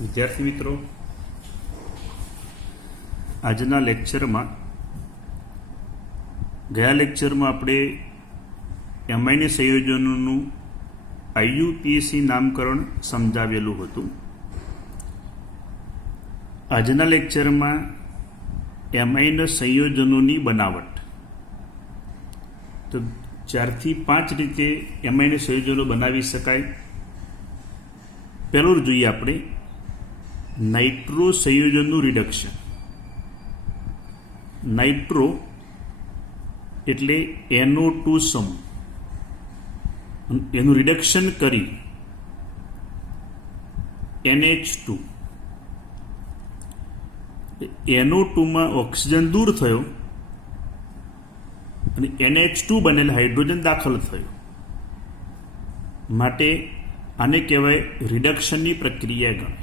વિદ્યાર્થી મિત્રો, આજના લેક્ચરમાં ગયા લેક્ચરમાં આપણે એમાઇન સંયોજનોનું IUPAC નામકરણ સમજાવેલું હતું. આજના લેક્ચરમાં એમાઇન સંયોજનોની બનાવટ, તો 4 થી 5 રીતે એમાઇન સંયોજનો બનાવી શકાય. પહેલું જોઈએ આપણે નાઇટ્રો સંયોજનનું રિડક્શન. નાઇટ્રો એટલે NO2 સમ, એનું રિડક્શન કરી NH2. NO2 માં ઓક્સિજન દૂર થયો અને NH2 બનેલ હાઇડ્રોજન દાખલ થયો, માટે આને કહેવાય રિડક્શનની પ્રક્રિયા ગણાય.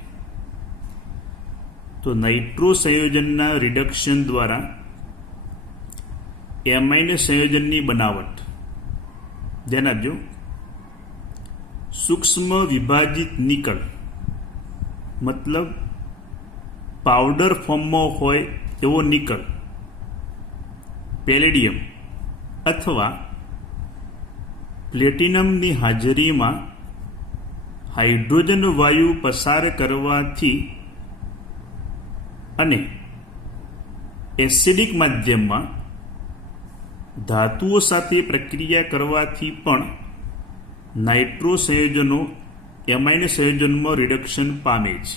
તો નાઇટ્રો સંયોજનના રિડક્શન દ્વારા એમાઇન સંયોજનની બનાવટ, ધ્યાન આપજો, સૂક્ષ્મ વિભાજિત નિકલ મતલબ પાવડર ફોર્મમાં હોય એવો નિકલ, પેલેડિયમ અથવા પ્લેટિનમની હાજરીમાં હાઇડ્રોજન વાયુ પસાર કરવાથી અને એસિડિક માધ્યમમાં ધાતુઓ સાથે પ્રક્રિયા કરવાથી પણ નાઇટ્રો સંયોજનો એમાઇન સંયોજનમાં રિડક્શન પામે છે.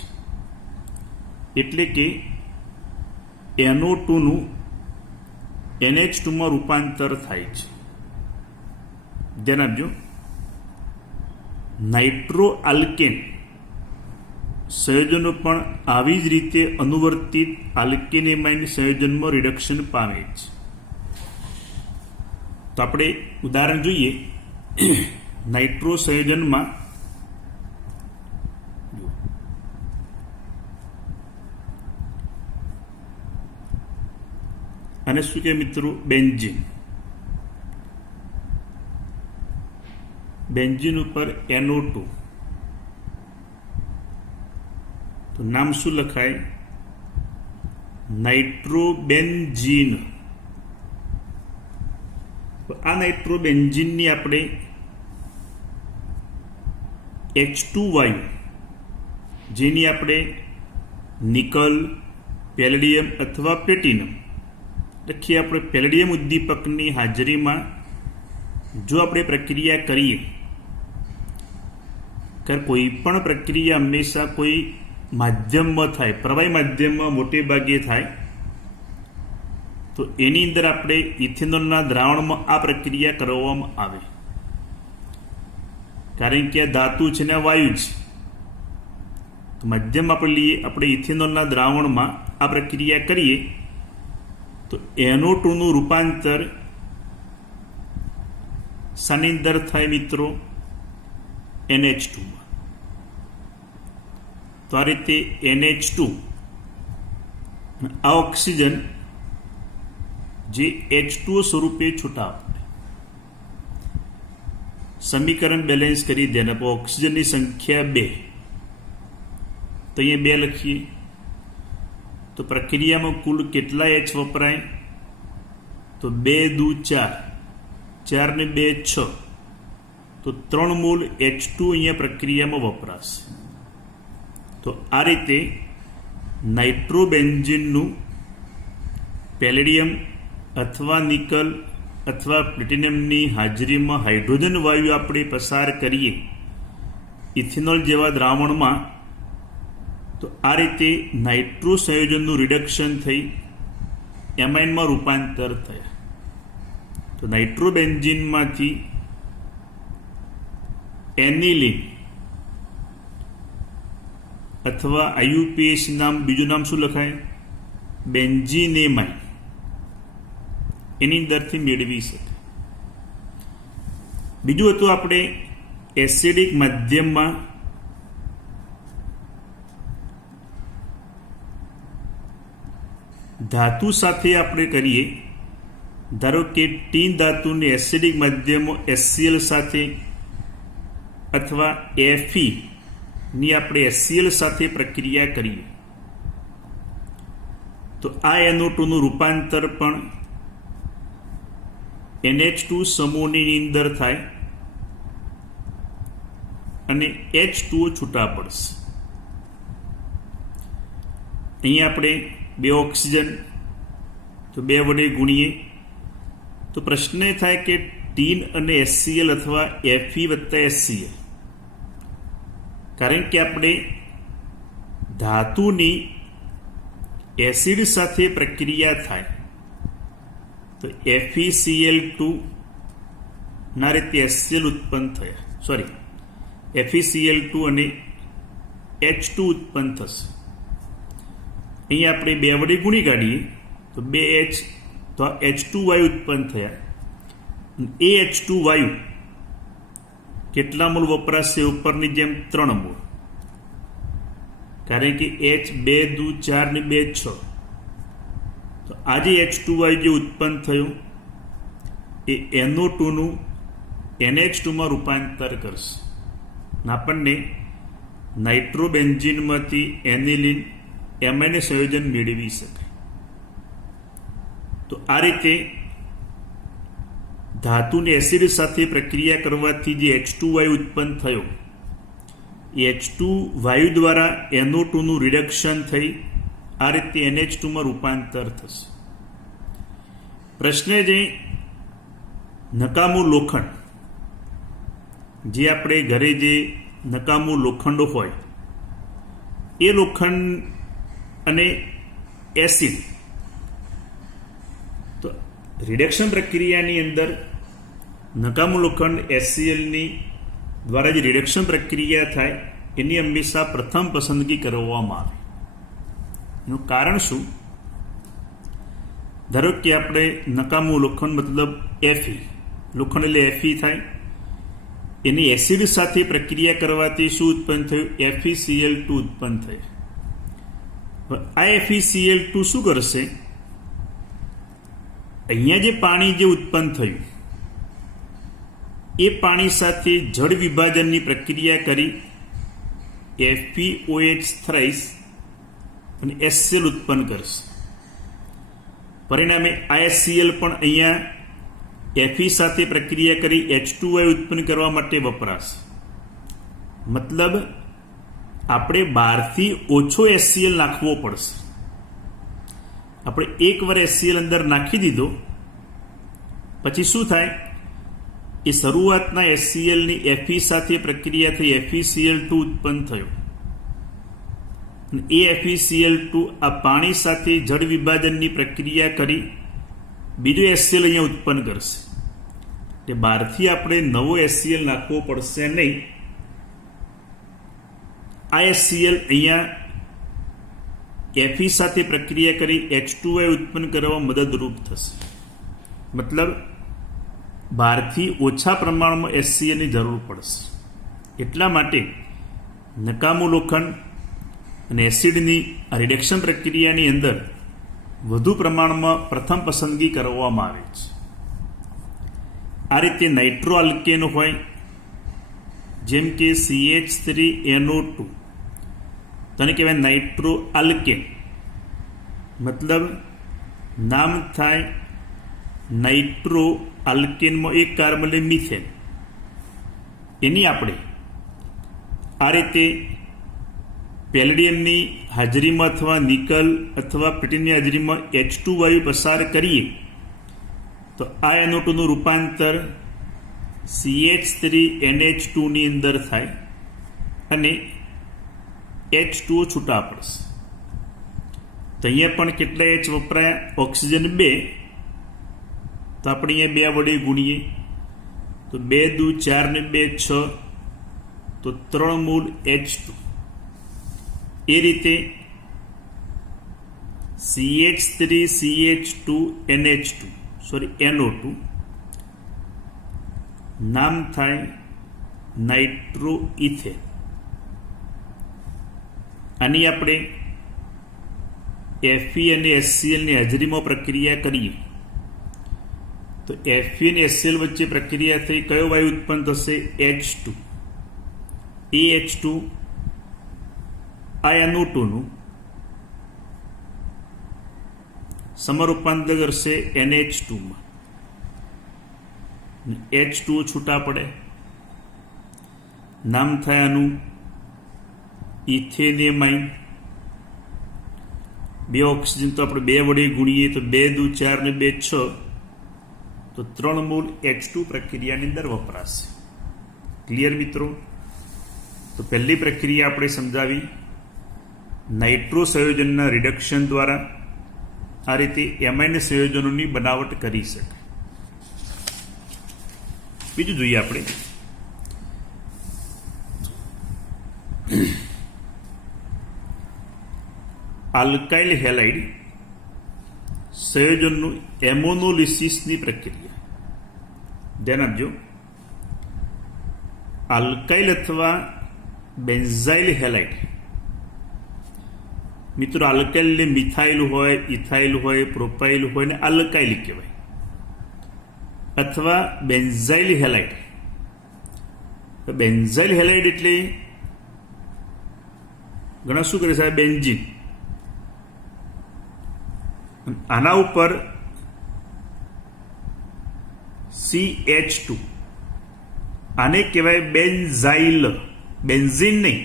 એટલે કે NO2 નું NH2 માં રૂપાંતર થાય છે. ધ્યાન આપજો, નાઇટ્રો આલ્કેન સંયોજનો પણ આવી જ રીતે અનુવર્તિત આલ્કેન એમાઇન સંયોજનમાં રિડક્શન પામે છે. તો આપણે ઉદાહરણ જોઈએ. નાઇટ્રો સંયોજનમાં અને શું કે મિત્રો, બેન્ઝીન. બેન્ઝીન ઉપર NO2, તો નામ શું લખાય? નાઇટ્રોબેન્ઝીન. આ નાઇટ્રોબેન્ઝીનની આપણે H2 વાયુ, જેની આપણે નિકલ, પેલેડિયમ અથવા પ્લેટિનમ લખીએ, આપણે પેલેડિયમ ઉદ્દીપકની હાજરીમાં જો આપણે પ્રક્રિયા કરીએ, કારણ કોઈ પણ પ્રક્રિયા હંમેશા કોઈ માધ્યમમાં થાય, પ્રવાહી માધ્યમમાં મોટે ભાગે થાય, તો એની અંદર આપણે ઇથેનોલના દ્રાવણમાં આ પ્રક્રિયા કરવામાં આવે. કારણ કે આ ધાતુ છે ને વાયુ છે, તો માધ્યમ આપણે લઈએ, આપણે ઇથેનોલના દ્રાવણમાં આ પ્રક્રિયા કરીએ તો NO2 નું રૂપાંતર શાની અંદર થાય મિત્રો? NH2 માં. તો આ રીતે NH2 આ ઓક્સિજન જે H2O સ્વરૂપે છૂટા પડે. સમીકરણ બેલેન્સ કરી દેને આપો. ઓક્સિજનની સંખ્યા 2, તો અહીંયા 2 લખીએ. તો પ્રક્રિયામાં કુલ કેટલા H વપરાય? તો 2 દુ 4, 4 ને 2 6, તો 3 મોલ H2 અહીંયા પ્રક્રિયામાં વપરાશે. તો આ રીતે નાઇટ્રોબેન્ઝીનનું પેલેડિયમ અથવા નિકલ અથવા પ્લેટિનમની હાજરીમાં હાઇડ્રોજન વાયુ આપણે પસાર કરીએ ઇથેનોલ જેવા દ્રાવણમાં, તો આ રીતે નાઇટ્રો સંયોજનનું રિડક્શન થઈ એમાઇનમાં રૂપાંતર થયા. તો નાઇટ્રોબેન્ઝીનમાંથી એનિલિન અથવા IUPAC નામ, બીજું નામ શું લખાય? બેન્ઝીનેમાઇન, એની અંદરથી મેળવી શકે. બીજું હતું આપણે એસિડિક માધ્યમમાં ધાતુ સાથે આપણે કરીએ. ધારો કે ટીન ધાતુને એસિડિક માધ્યમો HCl સાથે અથવા Fe ની આપણે HCl સાથે પ્રક્રિયા કરીએ તો આ NO2 નું રૂપાંતર પણ NH2 સમૂહની અંદર થાય અને H2O છૂટા પડશે. અહીંયા આપણે 2 ઓક્સિજન તો 2 વડે ગુણીએ તો પ્રશ્ન એ થાય કે ટીન અને HCl અથવા Fe વત્તા HCl, કારણ કે આપણે ધાતુની એસિડ સાથે પ્રક્રિયા થાય તો FeCl2 ના રીતે HCl ઉત્પન્ન થયા, FeCl2 અને H2 ઉત્પન્ન થશે. અહીંયા આપણે 2 વડે ગુણી કાઢીએ તો 2H તો H2 વાયુ ઉત્પન્ન થયા. એ H2 વાયુ કેટલા મોલ વપરાશે? ઉપરની જેમ 3 મોલ, કારણ કે H 2 દુ 4 ને 2 6. તો આજે H2 વાયુ જે ઉત્પન્ન થયું એ NO2 નું NH2 માં રૂપાંતર કરશે. આપણને નાઇટ્રોબેન્ઝીનમાંથી એનિલિન એમાઇને સંયોજન મેળવી શકાય. તો આ રીતે ધાતુની એસિડ સાથે પ્રક્રિયા કરવાથી જે H2 વાયુ ઉત્પન્ન થયો એ H2 વાયુ દ્વારા NO2 નું રિડક્શન થઈ આ રીતે NH2 માં રૂપાંતર થશે. પ્રશ્ન જે નકામું લોખંડ, જે આપણે ઘરે જે નકામું લોખંડ હોય એ લોખંડ અને એસિડ, તો રિડક્શન પ્રક્રિયાની અંદર નકામું લોખંડ HCl ની દ્વારા જે રિડક્શન પ્રક્રિયા થાય એની હંમેશા પ્રથમ પસંદગી કરવામાં આવે. એનું કારણ શું? ધારો કે આપણે નકામું લોખંડ મતલબ Fe, લોખંડ એટલે Fe થાય, એની એસિડ સાથે પ્રક્રિયા કરવાથી શું ઉત્પન્ન થયું? FeCl2 ઉત્પન્ન થયું. આ FeCl2 શું કરશે? અહીંયા જે પાણી જે ઉત્પન્ન થયું એ પાણી સાથે જળ વિભાજનની પ્રક્રિયા કરી FeOH થ્રાઇસ અને HCl ઉત્પન્ન કરશે. પરિણામે આ HCl પણ અહીંયા Fe સાથે પ્રક્રિયા કરી H2 વાયુ ઉત્પન્ન કરવા માટે વપરાશે. મતલબ આપણે બહારથી ઓછો HCl નાખવો પડશે. આપણે એકવાર HCl અંદર નાખી દીધો પછી શું થાય? એ શરૂઆતના HCl ની Fe સાથે પ્રક્રિયા થઈ FeCl2 ઉત્પન્ન થયો. એ FeCl2 આ પાણી સાથે જળ વિભાજનની પ્રક્રિયા કરી બીજો HCl અહીંયા ઉત્પન્ન કરશે. એટલે બહારથી આપણે નવો HCl નાખવો પડશે નહીં. આ HCl અહીંયા Fe સાથે પ્રક્રિયા કરી H2 વાયુ ઉત્પન્ન કરવામાં મદદરૂપ થશે. મતલબ બહારથી ઓછા પ્રમાણમાં HCl ની જરૂર પડશે. એટલા માટે નકામું લોખંડ અને એસિડની આ રિડક્શન પ્રક્રિયાની અંદર વધુ પ્રમાણમાં પ્રથમ પસંદગી કરવામાં આવે છે. આ રીતે નાઇટ્રો આલ્કેન હોય જેમ કે CH3NO2, તેને કહેવાય નાઇટ્રો આલ્કેન. મતલબ નામ થાય નાઇટ્રો આલ્કેનમાં એક કાર્બન મિથેન. એની આપણે આ રીતે પેલેડિયમની હાજરીમાં અથવા નિકલ અથવા પ્લેટિનમની હાજરીમાં H2 વાયુ પસાર કરીએ તો આ NO2 નું રૂપાંતર CH3NH2 ની અંદર થાય અને H2O છૂટા પડશે. તો અહીંયા પણ કેટલા H વપરાયા? ઓક્સિજન 2, તો આપણે અહીંયા 2 વડે ગુણીએ તો 2 દુ 4 ને 2 6, તો 3 મોલ H2. એ રીતે NO2 નામ થાય નાઇટ્રો ઇથેન. આની આપણે Fe અને HCl ની હાજરીમાં પ્રક્રિયા કરીએ તો Fe અને HCl વચ્ચે પ્રક્રિયા થઈ કયો વાયુ ઉત્પન્ન થશે? H2. એ H2 આ NO2નું સમરૂપાંતર કરશે NH2માં, H2O છૂટા પડે, નામ થાય આનું ઇથેનેમાઇન. 2 ઓક્સિજન તો આપણે 2 વડે ગુણીએ તો 2 દુ 4 ને 2 6, તો 3 મોલ H2 પ્રક્રિયાની અંદર વપરાશે. ક્લિયર મિત્રો? તો પહેલી પ્રક્રિયા આપણે સમજાવી નાઇટ્રો સંયોજનના રિડક્શન દ્વારા આ રીતે એમાઇન સંયોજનોની બનાવટ કરી શકાય. બીજું જોઈએ આપણે આલ્કાઇલ હેલાઇડ સંયોજનનું એમોનોલિસિસની પ્રક્રિયા. ધ્યાન આપજો, આલ્કાઇલ અથવા બેન્ઝાઇલ હેલાઇડ. મિત્રો આલ્કાઇલને મિથાઇલ હોય, ઇથાઇલ હોય, પ્રોપાઇલ હોય ને આલ્કાઇલ કહેવાય, અથવા બેન્ઝાઇલ હેલાઇડ. બેન્ઝાઇલ હેલાઇડ એટલે ઘણા શું કરે સાહેબ, બેન્ઝીન. આના ઉપર CH2, આને કહેવાય બેન્ઝાઇલ. બેન્ઝીન નહીં,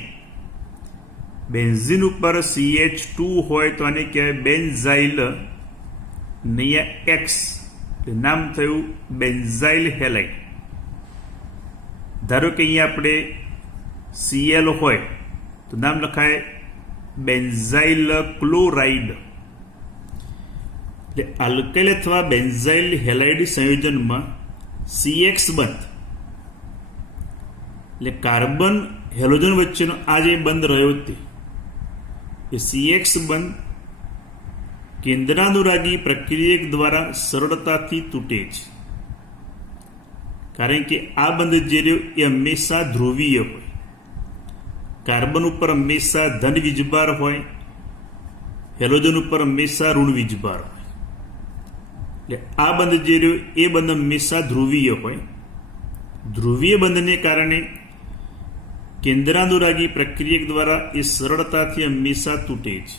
બેન્ઝીન ઉપર CH2 હોય તો આને કહેવાય બેન્ઝાઇલ. અહીંયા X નામ થયું બેન્ઝાઇલ હેલાઇડ. ધારો કે અહીંયા આપણે Cl હોય તો નામ લખાય બેન્ઝાઇલ ક્લોરાઇડ. એટલે આલ્કાઇલ અથવા બેન્ઝાઇલ હેલાઇડ સંયોજનમાં CX બંધ, એટલે કાર્બન હેલોજન વચ્ચેનો આ જે બંધ રહ્યો તે CX બંધ કેન્દ્રાનુરાગી પ્રક્રિયક દ્વારા સરળતાથી તૂટે છે. કારણ કે આ બંધ જે રહ્યો એ હંમેશા ધ્રુવીય હોય. કાર્બન ઉપર હંમેશા ધન વીજભાર હોય, હેલોજન ઉપર હંમેશા ઋણ વીજભાર હોય. એટલે આ બંધ જે રહ્યો એ બંધ હંમેશા ધ્રુવીય હોય. ધ્રુવીય બંધને કારણે કેન્દ્રાનુરાગી પ્રક્રિયક દ્વારા એ સરળતાથી હંમેશા તૂટે છે.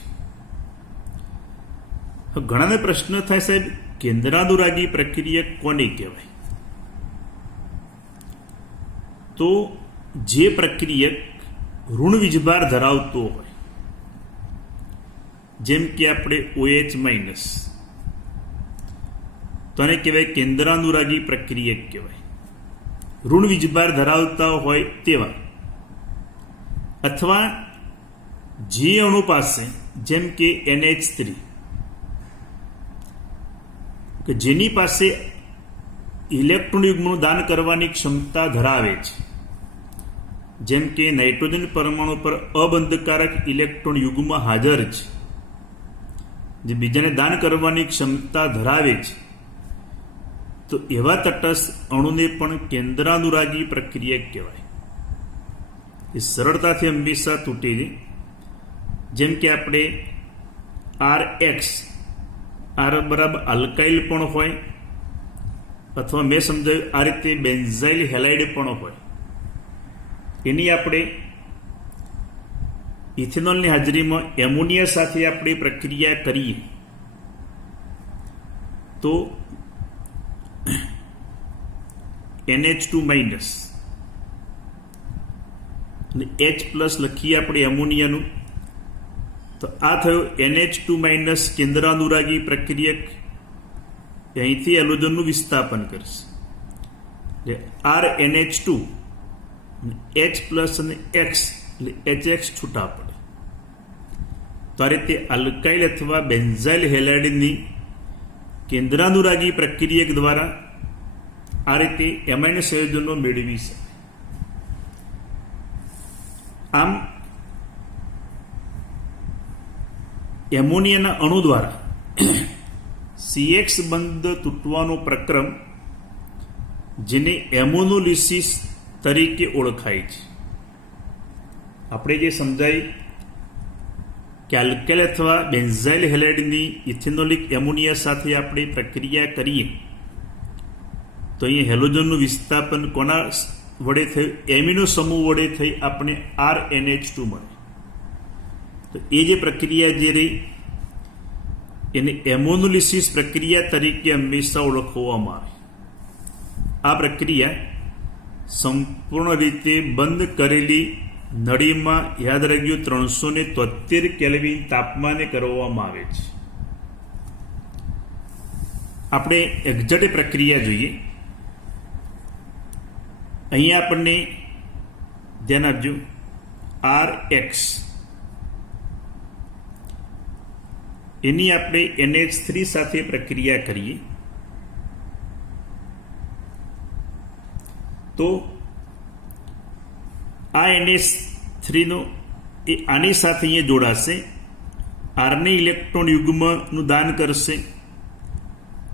ઘણાને પ્રશ્ન થાય સાહેબ, કેન્દ્રાનુરાગી પ્રક્રિયક કોને કહેવાય? તો જે પ્રક્રિયક ઋણ વીજભાર ધરાવતો હોય, જેમ કે આપણે OH- તો આને કહેવાય કેન્દ્રાનુરાગી પ્રક્રિયક કહેવાય. ઋણ વીજભાર ધરાવતા હોય તેવા, અથવા જે અણુ પાસે જેમ કે NH3 કે જેની પાસે ઇલેક્ટ્રોન યુગ્મનું દાન કરવાની ક્ષમતા ધરાવે છે, જેમ કે નાઇટ્રોજન પરમાણુ પર અબંધકારક ઇલેક્ટ્રોન યુગ્મ હાજર છે, જે બીજાને દાન કરવાની ક્ષમતા ધરાવે છે, તો એવા તટસ્થ અણુને પણ કેન્દ્રાનુરાગી પ્રક્રિયક કહેવાય. એ સરળતાથી હંમેશા તૂટે છે. જેમ કે આપણે RX, R બરાબર આલ્કાઇલ પણ હોય, અથવા મેં સમજાવ્યું આ રીતે બેન્ઝાઇલ હેલાઇડ પણ હોય. એની આપણે ઇથેનોલની હાજરીમાં એમોનિયા સાથે આપણે પ્રક્રિયા કરીએ તો NH2- અને H+ લખીએ આપણે એમોનિયાનું, તો આ થયો NH2- કેન્દ્રાનુરાગી પ્રક્રિયક. અહીંથી હેલોજનનું વિસ્થાપન કરશે, એટલે RNH2 H+ અને X એટલે HX છૂટા પડે. તો આ રીતે આલ્કાઇલ અથવા બેન્ઝાઇલ હેલાઇડની કેન્દ્રાનુરાગી પ્રક્રિયક દ્વારા આ રીતે એમાઇન સંયોજનો મેળવી શકાય. આમ એમોનિયાના અણુ દ્વારા CX બંધ તૂટવાનો પ્રક્રમ, જેને એમોનોલિસિસ તરીકે ઓળખાય છે. આપણે જે સમજાય કે આલ્કાઇલ અથવા બેન્ઝાઇલ હેલાઇડની ઇથેનોલિક એમોનિયા સાથે આપણે પ્રક્રિયા કરીએ તો અહીંયા હેલોજનનું વિસ્થાપન કોના વડે થયું? એમિનો સમૂહ વડે થઈ આપણે RNH2 મળે. તો એ જે પ્રક્રિયા જે રહી એને એમોનોલિસિસ પ્રક્રિયા તરીકે હંમેશા ઓળખવામાં આવે. આ પ્રક્રિયા સંપૂર્ણ રીતે બંધ કરેલી નળીમાં, યાદ રાખ્યું, 373 કેલ્વિન તાપમાને કરવામાં આવે છે. આપણે એક્ઝેક્ટ પ્રક્રિયા જોઈએ. અહીંયા આપણને ધ્યાન આપજો, RX એની આપણે NH3 સાથે પ્રક્રિયા કરીએ તો આ NH3 નો એ આની સાથે અહીંયા જોડાશે, આરને ઇલેક્ટ્રોન યુગ્મનું દાન કરશે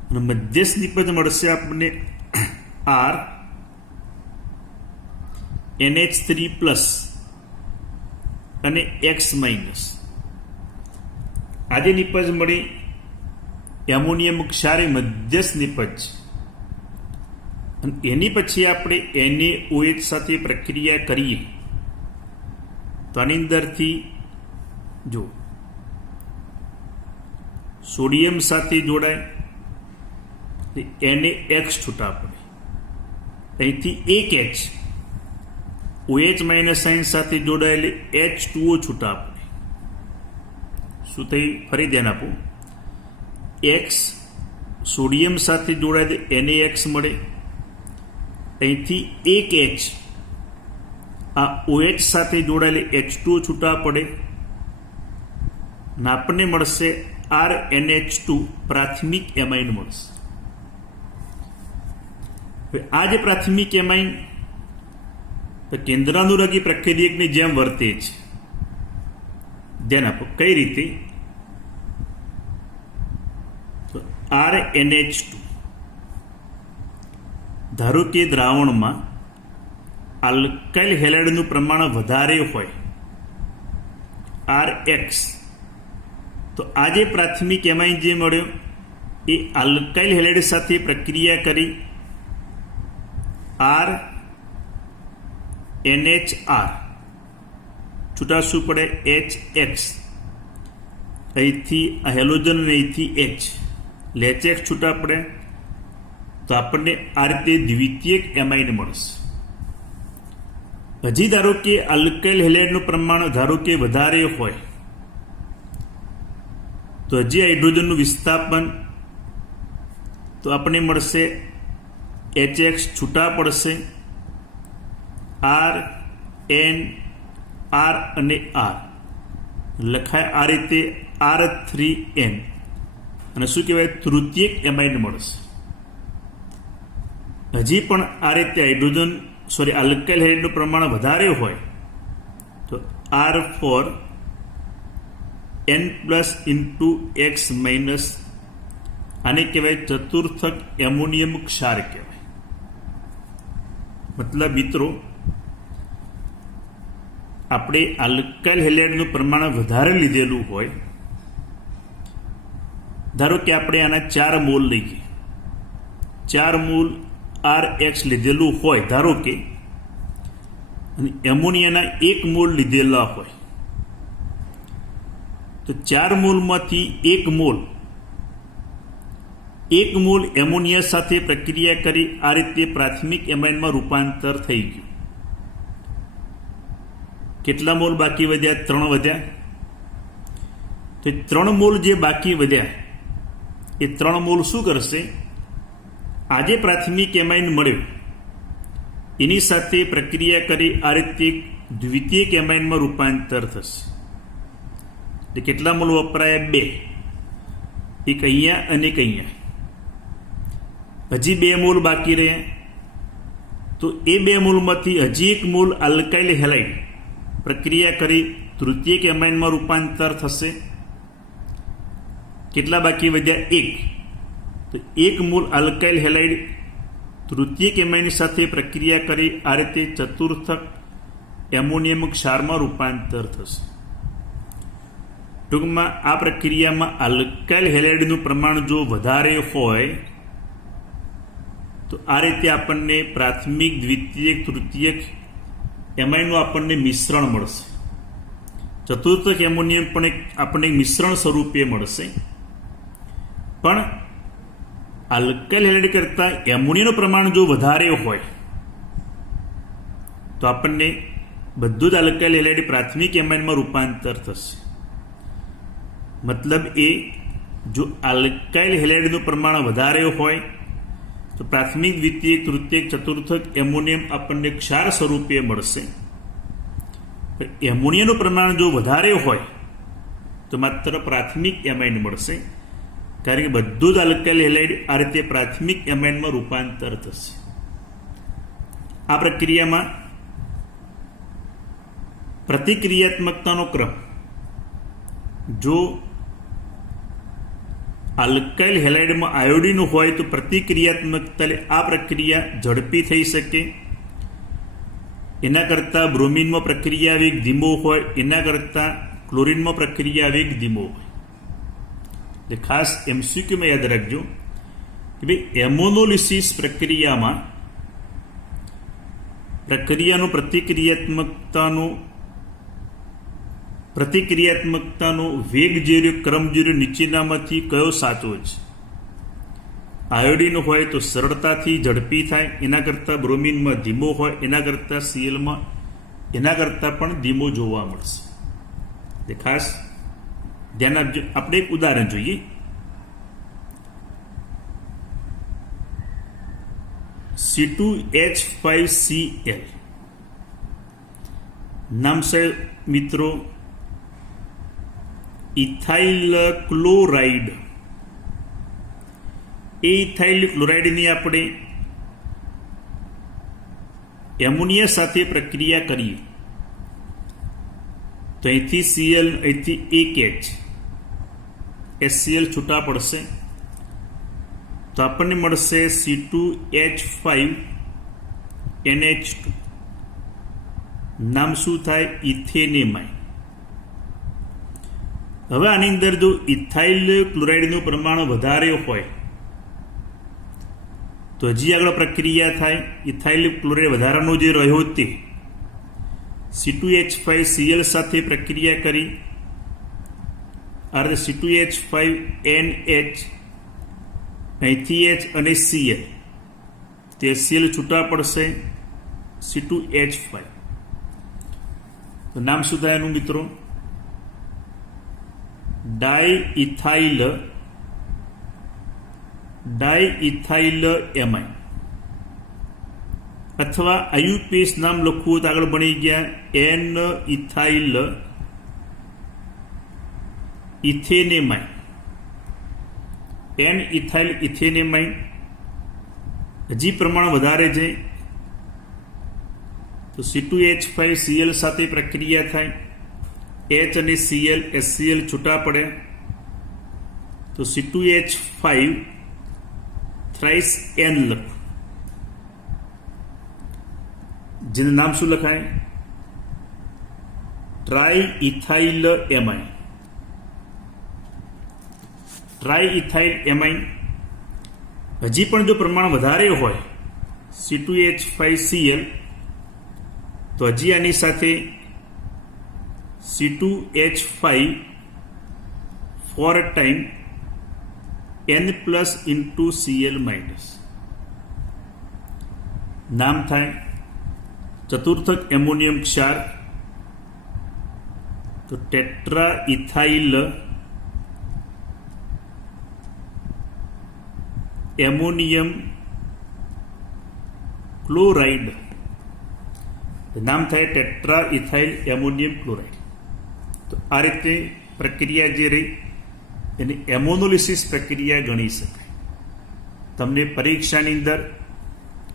અને મધ્યસ્થ નિપજ મળશે આપણને R NH3 પ્લસ અને X માઇનસ. આજે નિપજ મળી એમોનિયમ ક્ષારે મધ્યસ્થ નિપજ, અને એની પછી આપણે NaOH સાથે પ્રક્રિયા કરીએ તો આની અંદરથી જો સોડિયમ સાથે જોડાય NaX છૂટા પડે, અહીંથી એક H OH માઇનસ સાઇન સાથે જોડાયેલી H2O છૂટા પડે. શું થઈ? ફરી ધ્યાન આપો, X સોડિયમ સાથે જોડાય NaX મળે, અહીંથી એક H આ OH સાથે જોડાયેલી H2O છૂટા પડે અને આપણને મળશે RNH2 પ્રાથમિક એમાઇન મળશે. આ જે પ્રાથમિક એમાઇન કેન્દ્રાનુરાગી પ્રક્રિયકની જેમ વર્તે છે. ધ્યાન આપો કઈ રીતે. તો RNH2 ધારો કે દ્રાવણમાં આલ્કાઇલ હેલાઇડનું પ્રમાણ વધારે હોય RX, તો આ જે પ્રાથમિક એમાઇન જે મળ્યો એ આલ્કાઇલ હેલાઇડ સાથે પ્રક્રિયા કરી RNHR છૂટા શું પડે HX, અહીંથી આ હેલોજન અને અહીંથી H HX છૂટા પડે તો આપણને આ રીતે દ્વિતીયક એમાઇન મળશે. હજી ધારો કે આલ્કાઇલ હેલાઇડનું પ્રમાણ ધારો કે વધારે હોય તો હજી હાઇડ્રોજનનું વિસ્થાપન તો આપણને મળશે HX છૂટા પડશે, R N R અને R લખાય આ રીતે R3N અને શું કહેવાય તૃતીયક એમાઇન મળશે. હજી પણ આ રીતે હાઇડ્રોજન આલ્કાઇલ હેલાઇડનું પ્રમાણ વધારે હોય તો R4N plus into X minus, આને કહેવાય ચતુર્થક એમોનિયમ ક્ષાર કહેવાય. મતલબ મિત્રો આપણે આલ્કાઇલ હેલાઇડનું પ્રમાણ વધારે લીધેલું હોય, ધારો કે આપણે આના 4 મોલ લઈએ, 4 મોલ RX લીધેલું હોય ધારો કે, અને એમોનિયાના 1 મોલ લીધેલા હોય તો 4 મોલમાંથી 1 મોલ એમોનિયા સાથે પ્રક્રિયા કરી આ રીતે પ્રાથમિક એમાઇનમાં રૂપાંતર થઈ ગયું. કેટલા મોલ બાકી વધ્યા? 3 વધ્યા. તો 3 મોલ જે બાકી વધ્યા એ 3 મોલ શું કરશે? આજે પ્રાથમિક એમાઇન મળ્યો એની સાથે પ્રક્રિયા કરી આ રીતે દ્વિતીયક એમાઇનમાં રૂપાંતર થશે. એટલે કેટલા મોલ વપરાયા? 2. એક અહીંયા અને એક અહીંયા. હજી 2 મોલ બાકી રહ્યા તો એ 2 મોલમાંથી હજી 1 મોલ આલ્કાઇલ હેલાઇડ પ્રક્રિયા કરી તૃતીયક એમાઇનમાં રૂપાંતર થશે. કેટલા બાકી વધ્યા? 1. તો 1 મોલ આલ્કાઇલ હેલાઇડ તૃતીયક એમાઇન સાથે પ્રક્રિયા કરી આ રીતે ચતુર્થક એમોનિયમ ક્ષારમાં રૂપાંતર થશે. ટૂંકમાં આ પ્રક્રિયામાં આલ્કાઇલ હેલાઇડનું પ્રમાણ જો વધારે હોય તો આ રીતે આપણને પ્રાથમિક, દ્વિતીયક, તૃતીયક એમાઇનનું આપણને મિશ્રણ મળશે. ચતુર્થક એમોનિયમ પણ આપણને મિશ્રણ સ્વરૂપે મળશે, પણ આલ્કાઇલ હેલાઇડ કરતાં એમોનિયાનું પ્રમાણ જો વધારે હોય તો આપણને બધું જ આલ્કાઇલ હેલાઇડ પ્રાથમિક એમાઇનમાં રૂપાંતર થશે. મતલબ એ જો આલ્કાઇલ હેલાઇડનું પ્રમાણ વધારે હોય તો પ્રાથમિક, દ્વિતીયક, તૃતીયક, ચતુર્થક એમોનિયમ આપણને ક્ષાર સ્વરૂપે મળશે. એમોનિયાનું પ્રમાણ જો વધારે હોય તો માત્ર પ્રાથમિક એમાઇન મળશે, કારણ કે બધું જ આલ્કાઇલ હેલાઇડ આ રીતે પ્રાથમિક એમાઇનમાં રૂપાંતર થશે. આ પ્રક્રિયામાં પ્રતિક્રિયાત્મકતાનો ક્રમ જો આલ્કાઇલ હેલાઇડમાં આયોડિન હોય તો પ્રતિક્રિયાત્મકતા આ પ્રક્રિયા ઝડપી થઈ શકે. એના કરતાં બ્રોમિનમાં પ્રક્રિયા વેગ ધીમો હોય, એના કરતાં ક્લોરિનમાં પ્રક્રિયા વેગ ધીમો હોય. એટલે ખાસ એમસીક્યુમાં યાદ રાખજો કે ભાઈ એમોનોલિસિસ પ્રક્રિયાનું પ્રતિક્રિયાત્મકતાનો વેગ જે રહ્યો, ક્રમ જે રહ્યો, નીચેનામાંથી કયો સાચો છે? આયોડિન હોય તો સરળતાથી ઝડપી થાય, એના કરતાં બ્રોમિનમાં ધીમો હોય, એના કરતાં સીએલમાં એના કરતાં પણ ધીમો જોવા મળશે. એટલે ખાસ ધ્યાન આપજો. આપણે એક ઉદાહરણ જોઈએ. C2H5Cl નામ છે મિત્રો ઇથાઇલ ક્લોરાઇડ. એ ઇથાઇલ ક્લોરાઇડની આપણે એમોનિયા સાથે પ્રક્રિયા કરીએ તો અહીંથી Cl, અહીંથી એક H HCl છૂટા પડશે તો આપણને મળશે C2H5NH2. નામ શું થાય? ઇથેનેમાઇન. હવે આની અંદર જો ઇથાઇલ ક્લોરાઇડનું પ્રમાણ વધારે હોય તો હજી આગળ પ્રક્રિયા થાય. ઇથાઇલ ક્લોરાઇડ વધારાનો જે રહ્યો તે C2H5Cl સાથે પ્રક્રિયા કરી આ રીતે C2H5NH, અહીંથી H અને Cl, તે Cl છૂટા પડશે C2H5. તો નામ શું થાય એનું મિત્રો? ડાઇઇથાઇલ એમાઇન. અથવા IUPAC નામ લખવું તો આગળ બની ગયા N-ઇથાઇલ ઇથેનેમાઇન. N-ઇથાઇલ ઇથેનેમાઇન. હજી પ્રમાણ વધારે છે તો C2H5Cl સાથે પ્રક્રિયા થાય, H અને Cl HCl છૂટા પડે તો C2H5 થ્રાઇસ N લખ, જેનું નામ શું લખાય? ટ્રાઇઇથાઇલ એમાઇન. ટ્રાઇઇથાઇલ એમાઇન. હજી પણ જો પ્રમાણ વધારે હોય C2H5Cl તો હજી આની સાથે C2H5 4 time N plus into Cl minus. નામ થાય ચતુર્થક એમોનિયમ ક્ષાર. તો ટેટ્રાઇથાઇલ એમોનિયમ ક્લોરાઇડ. નામ થાય ટેટ્રાઇથાઇલ એમોનિયમ ક્લોરાઇડ. તો આ રીતે પ્રક્રિયા જે રહી એને એમોનોલિસિસ પ્રક્રિયા ગણી શકાય. તમને પરીક્ષાની અંદર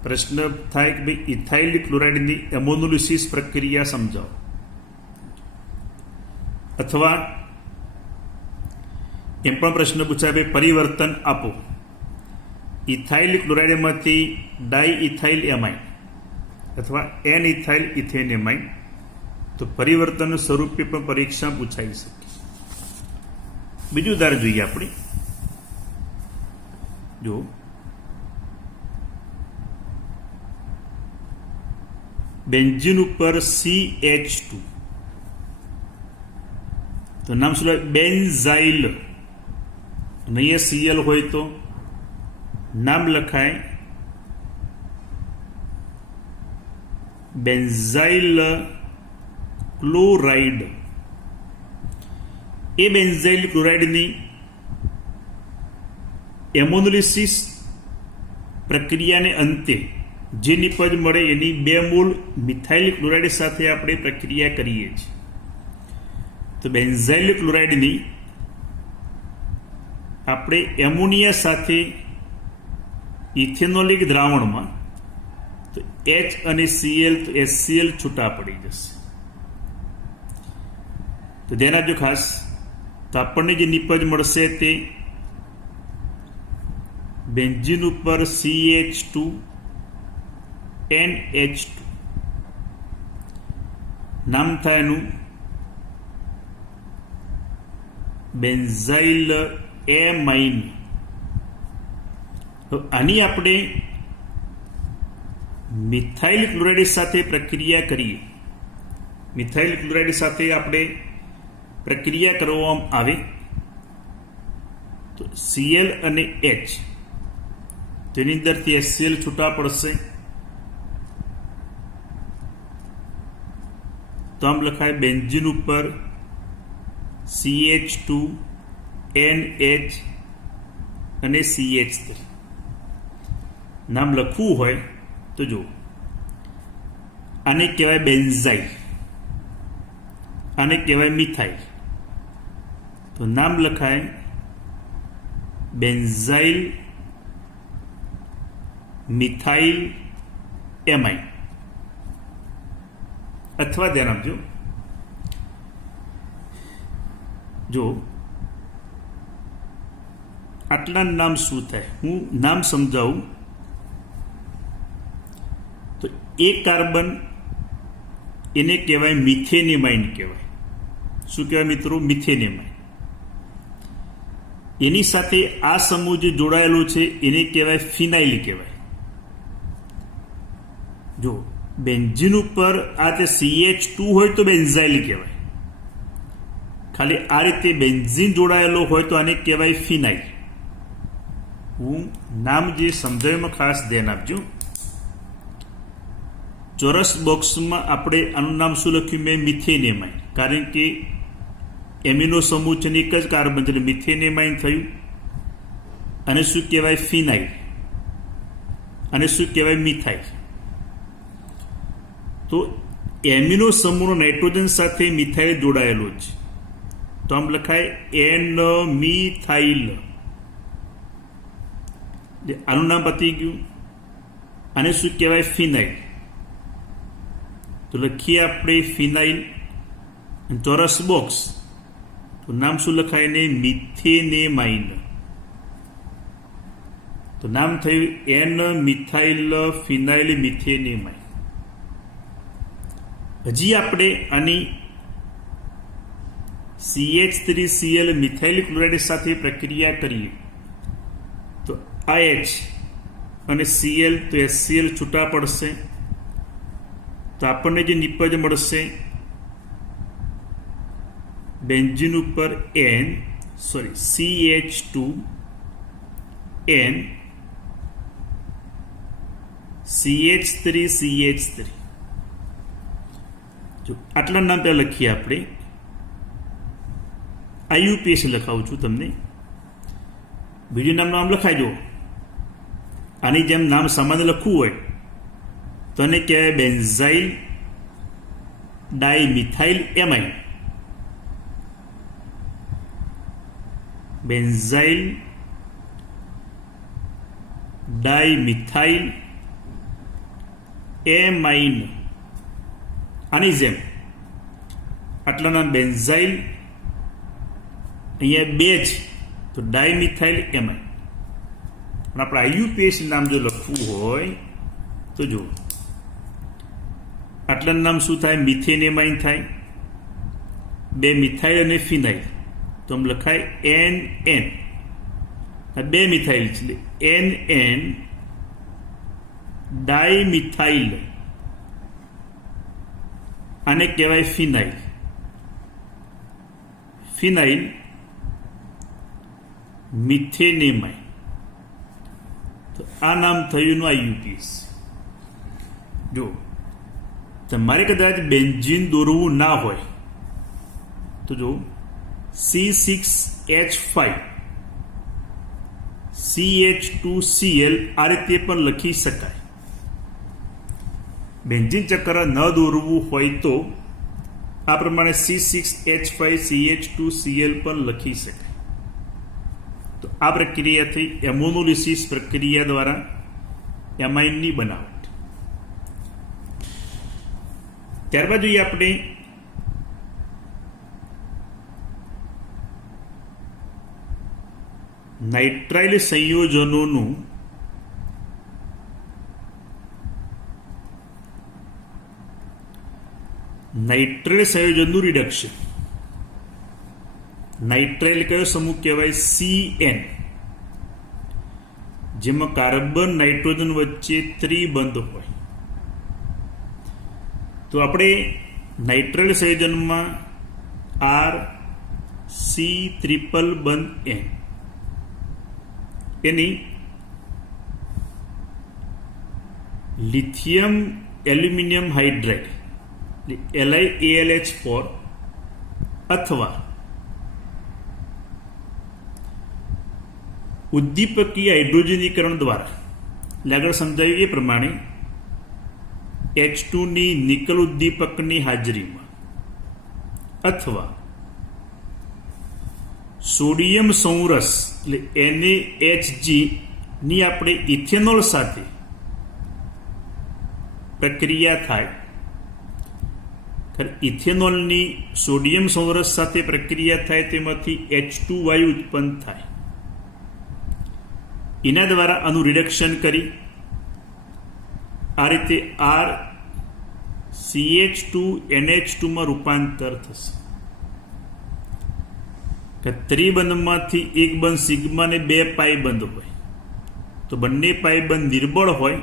પ્રશ્ન થાય કે ભાઈ ઇથાઇલ ક્લોરાઇડની એમોનોલિસિસ પ્રક્રિયા સમજાવો, અથવા એમ પણ પ્રશ્ન પૂછાય ભાઈ પરિવર્તન આપો. ઇથાઇલ ક્લોરાઇડમાંથી ડાઇઇથાઇલ એમાઇન અથવા N-ઇથાઇલ ઇથેનેમાઇન, તો પરિવર્તન સ્વરૂપે પણ પરીક્ષા પૂછાઈ શકે. બીજું ઉદાહરણ જોઈએ આપણે. જો બેન્ઝીન ઉપર CH2 તો નામ શું લખાય? બેન્ઝાઇલ. અહીંયા સીએલ હોય તો નામ લખાય બેન્ઝાઇલ ક્લોરાઇડ. એ બેન્ઝાઇલ ક્લોરાઇડની એમોનોલિસિસ પ્રક્રિયાને અંતે જે નિપજ મળે એની 2 મોલ મિથાઇલ ક્લોરાઇડ સાથે આપણે પ્રક્રિયા કરીએ છીએ. તો બેન્ઝાઇલ ક્લોરાઇડની આપણે એમોનિયા સાથે ઇથેનોલિક દ્રાવણમાં તો H અને Cl તો HCl છૂટા પડી જશે. તો ધ્યાન આપજો ખાસ. તો આપણને જે નિપજ મળશે તે બેન્ઝીન ઉપર CH2 NH2 નામ થાય એનું બેન્ઝાઇલ એમાઇન. તો આની આપણે મિથાઇલ ક્લોરાઇડ સાથે પ્રક્રિયા કરીએ. મિથાઇલ ક્લોરાઇડ સાથે આપણે પ્રક્રિયા કરવામાં આવે તો Cl અને H તેની અંદરથી HCl છૂટા પડશે. તો આમ લખાય બેન્ઝીન ઉપર CH2 NH અને CH3. નામ લખવું હોય તો જો આને કહેવાય બેન્ઝાઇલ, આને કહેવાય મિથાઇલ. તો નામ લખાય બેન્ઝાઇલ મિથાઇલ એમાઇન. અથવા ધ્યાન આપજો, જો આટલા નામ શું થાય હું નામ સમજાવું. તો એક કાર્બન એને કહેવાય મિથેનેમાઇન કહેવાય. શું કહેવાય મિત્રો? મિથેનેમાઇન. એની સાથે આ સમૂહ જે જોડાયેલો છે એને કહેવાય ફિનાઇલ કહેવાય. જો બેન્ઝીન ઉપર આ તે CH2 હોય તો બેન્ઝાઇલ કહેવાય. ખાલી આ રીતે બેન્ઝીન જોડાયેલો હોય તો આને કહેવાય ફિનાઇલ. હું નામ જે સમજાવવામાં ખાસ ધ્યાન આપજો. ચોરસ બોક્સમાં આપણે આનું નામ શું લખ્યું મેં? મિથેનેમાઇન. કારણ કે એમિનો સમૂહ છે ને એક જ કાર્બન એટલે મિથેનેમાઇન થયું. અને શું કહેવાય? ફિનાઇલ. અને શું કહેવાય? મિથાઇલ. તો એમિનો સમૂહનો નાઇટ્રોજન સાથે મિથાઇલ જોડાયેલો છે તો આમ લખાય N મિથાઇલ. આનું નામ પતી ગયું. આને શું કહેવાય? ફિનાઇલ. તો લખીએ આપણે ફિનાઇલ. ચોરસ બોક્સ તો નામ શું લખાય ને? મિથેનેમાઇન. તો નામ થયું N મિથાઇલ ફિનાઇલ મિથેનેમાઇન. હજી આપણે આની CH3Cl મિથાઇલ ક્લોરાઇડ સાથે પ્રક્રિયા કરીએ તો આ H અને Cl તો HCl છૂટા પડશે. તો આપણને જે નિપજ મળશે બેન્ઝીન ઉપર CH2 N CH3 જો આટલા નામ પહેલાં લખીએ આપણે. IUPAC લખાવું છું તમને. બીજું નામનું આમ લખાઈ દો. આની જેમ નામ સામાન્ય લખવું હોય તો એને કહેવાય benzyl dimethyl amine. Benzyl dimethyl amine. આની જેમ આટલા નામ બેન્ઝાઇલ, અહીંયા 2 છે તો ડાઇમિથાઇલ એમાઇન. અને આપણે IUPAC નામ જો લખવું હોય તો જો આટલા નામ શું થાય? મિથેનેમાઇન થાય. 2 મિથાઇલ અને ફિનાઇલ તો આમ લખાય NN. આ 2 મિથાઇલ છે NN ડાઇમિથાઇલ. આને કહેવાય ફિનાઇલ. ફિનાઇલ મિથેનેમાઇન. તો આ નામ થયું IUPAC. જો તમારે કદાચ બેન્ઝીન દોરવું ના હોય તો જો C6H5 CH2Cl આ રીતે પણ લખી શકાય. બેન્ઝીન ચક્ર ન દોરવું હોય તો આ પ્રમાણે C6H5 CH2Cl પણ લખી શકાય. તો આ પ્રક્રિયાથી એમોનોલિસિસ પ્રક્રિયા દ્વારા એમાઇનની બનાવટ. ત્યારબાદ જોઈએ આપણે નાઇટ્રાઇલ સંયોજનોનું રિડક્શન. નાઇટ્રાઇલ કયો સમૂહ કહેવાય? CN, જેમાં કાર્બન નાઇટ્રોજન વચ્ચે ત્રિબંધ હોય. તો આપણે નાઇટ્રાઇલ સંયોજનમાં RC ટ્રિપલ બંધ N એની લિથિયમ એલ્યુમિનિયમ હાઇડ્રાઇડ LiAlH4 અથવા ઉદ્દીપકીય હાઇડ્રોજનીકરણ દ્વારા આગળ સમજાવ્યું એ પ્રમાણે H2 ની નિકલ ઉદ્દીપકની હાજરીમાં અથવા સોડિયમ સંરસ એટલે NaHG ની આપણે ઇથેનોલ સાથે પ્રક્રિયા થાય. ઇથેનોલની સોડિયમ સંરસ સાથે પ્રક્રિયા થાય તેમાંથી H2 વાયુ ઉત્પન્ન થાય. એના દ્વારા આનું રિડક્શન કરી આ રીતે RCH2NH2 માં રૂપાંતર થશે. ત્રિબંધમાંથી એક બંધ સિગ્મા ને 2 પાઈ બંધ હોય તો બંને પાઈ બંધ નિર્બળ હોય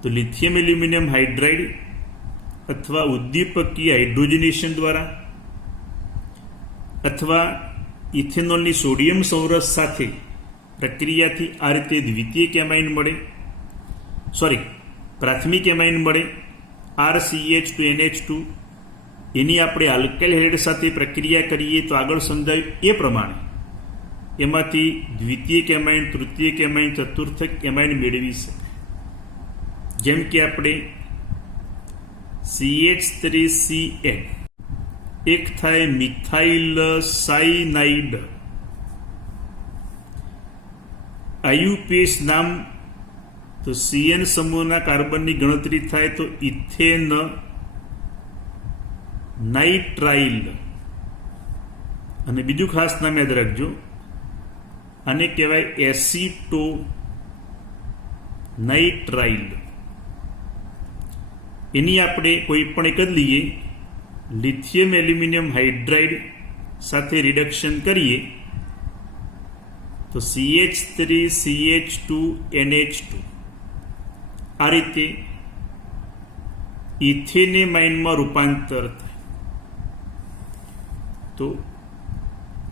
તો લિથિયમ એલ્યુમિનિયમ હાઇડ્રાઇડ અથવા ઉદ્દીપકીય હાઇડ્રોજનેશન દ્વારા અથવા ઇથેનોલની સોડિયમ સંરસ સાથે પ્રક્રિયાથી આ રીતે દ્વિતીયક એમાઇન મળે, પ્રાથમિક એમાઇન મળે RCH2NH2. એની આપણે આલ્કાઇલ હાઇડ્રાઇડ સાથે પ્રક્રિયા કરીએ તો આગળ સમજાયું એ પ્રમાણે એમાંથી દ્વિતીયક એમાઇન, તૃતીયક એમાઇન, ચતુર્થક એમાઇન મેળવી શકાય. જેમ કે આપણે CH3CN એક થાય મિથાઇલ સાયનાઇડ. IUPAC નામ તો CN સમૂહના કાર્બનની ગણતરી થાય તો ઇથેન નાઇટ્રાઇલ. અને બીજું ખાસ નામ યાદ રાખજો, આને કહેવાય એસિટો નાઇટ્રાઇલ. એની આપણે કોઈ પણ એક જ લઈએ, લિથિયમ એલ્યુમિનિયમ હાઇડ્રાઇડ સાથે રિડક્શન કરીએ તો CH3CH2NH2 આ રીતે ઇથેનેમાઇનમાં રૂપાંતર થાય. તો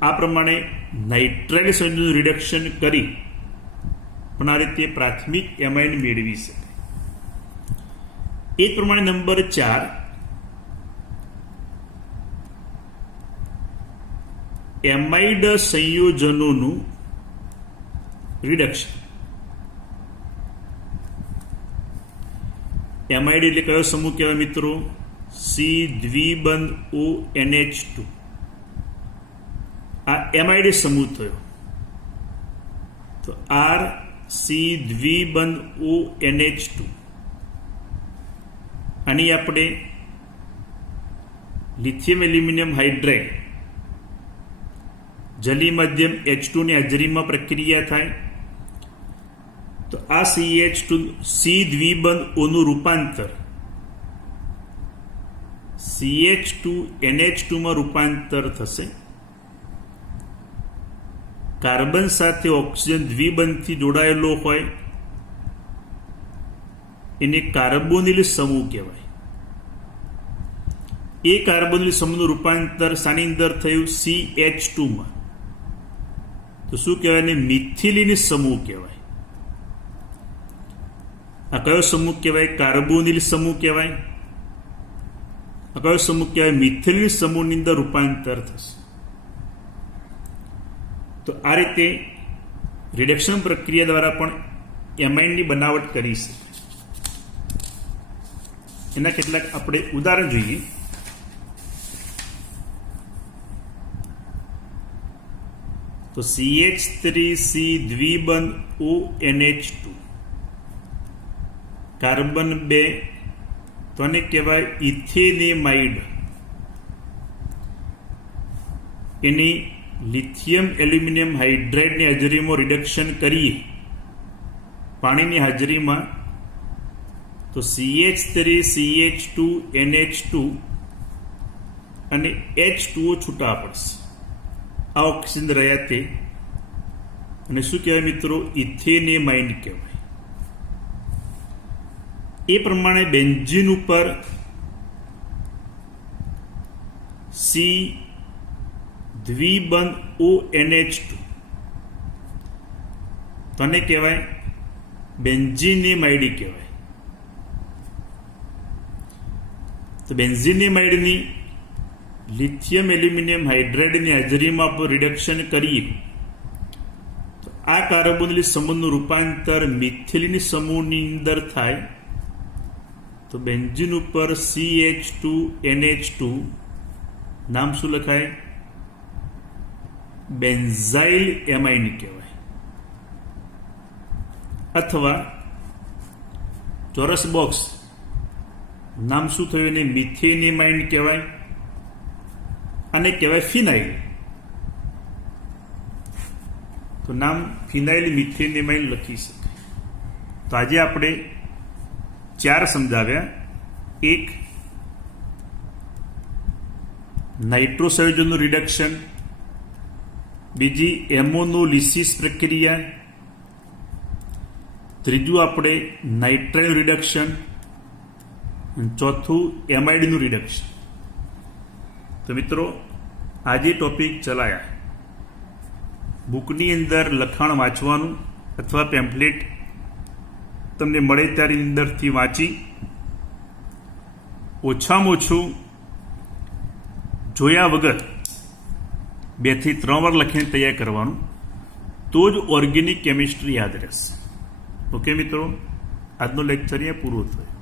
આ પ્રમાણે નાઇટ્રાઇલ સંયોજનનું રિડક્શન કરી પણ આ રીતે પ્રાથમિક એમાઇન મેળવી શકાય. એ જ પ્રમાણે નંબર 4 એમાઇડ સંયોજનોનું રિડક્શન. એમાઇડ એટલે કયો સમૂહ કહેવાય મિત્રો? C દ્વિબંધ ONH2. આ એમાઇડ સમૂહ થયો તો RC દ્વિબંધ ONH2. આની આપણે લિથિયમ એલ્યુમિનિયમ હાઇડ્રાઇડ જલી માધ્યમ H2 ની હાજરીમાં પ્રક્રિયા થાય તો આ CH2 C દ્વિબંધ O નું રૂપાંતર CH2NH2 માં રૂપાંતર થશે. કાર્બન સાથે ઓક્સિજન દ્વિબંધથી જોડાયેલો હોય એને કાર્બોનિલ સમૂહ કહેવાય. એ કાર્બોનિલ સમૂહનું રૂપાંતર શાની અંદર થયું? CH2 માં. તો શું કહેવાય? ને મિથિલિન સમૂહ કહેવાય. આ કયો સમૂહ કહેવાય? કાર્બોનિલ સમૂહ કહેવાય. આ કયો સમૂહ કહેવાય? મિથિલિન સમૂહની અંદર રૂપાંતર થશે. તો આ રીતે રિડક્શન પ્રક્રિયા દ્વારા પણ એમાઇનની બનાવટ કરી છે. એના કેટલાક આપણે ઉદાહરણ જોઈએ. તો CH3C દ્વિબંધ ONH2, કાર્બન 2, તો આને કહેવાય ઇથેનેમાઇડ. એની લિથિયમ એલ્યુમિનિયમ હાઇડ્રાઇડની હાજરીમાં રિડક્શન કરીએ પાણીની હાજરીમાં, તો CH3CH2 NH2 અને H2O છૂટા પડશે. આ ઓક્સિજન રહ્યા તે, અને શું કહેવાય મિત્રો? ઇથેનેમાઇડ કહેવાય. એ પ્રમાણે બેન્ઝીન ઉપર C દ્વિબંધ ONH2, તો આને કહેવાય બેન્ઝીનેમાઇડ કહેવાય. તો બેન્ઝીનેમાઇડની લિથિયમ એલ્યુમિનિયમ હાઇડ્રાઇડની હાજરીમાં આપણે રિડક્શન કરીએ તો આ કાર્બોનિલ સમૂહનું રૂપાંતર મિથિલિન સમૂહની અંદર થાય. તો બેન્ઝીન ઉપર CH2NH2, નામ શું લખાય? બેન્ઝાઇલ એમાઇન કહેવાય. અથવા ચોરસ બોક્સ, નામ શું થયું? એને મિથેનેમાઇડ કહેવાય. આને કહેવાય ફિનાઇલ. તો નામ ફિનાઇલ મિથેનેમાઇડ લખી શકાય. તો આજે આપણે 4 સમજાવ્યા. એક, નાઇટ્રો સંયોજનનું રિડક્શન. બીજી, એમોનોલિસિસ પ્રક્રિયા. ત્રીજું આપણે નાઇટ્રાઇલ રિડક્શન. ચોથું એમાઇડનું રિડક્શન. તો મિત્રો, આજે ટોપિક ચલાયા. બુકની અંદર લખાણ વાંચવાનું અથવા પેમ્ફલેટ તમને મળે ત્યારે અંદરથી વાંચી ઓછામાં ઓછું જોયા વગર 2 થી 3 વાર લખીને તૈયાર કરવાનું. તો જ ઓર્ગેનિક કેમિસ્ટ્રી યાદ રહેશે. ઓકે મિત્રો, આજનો લેક્ચર અહીંયા પૂરો થયો.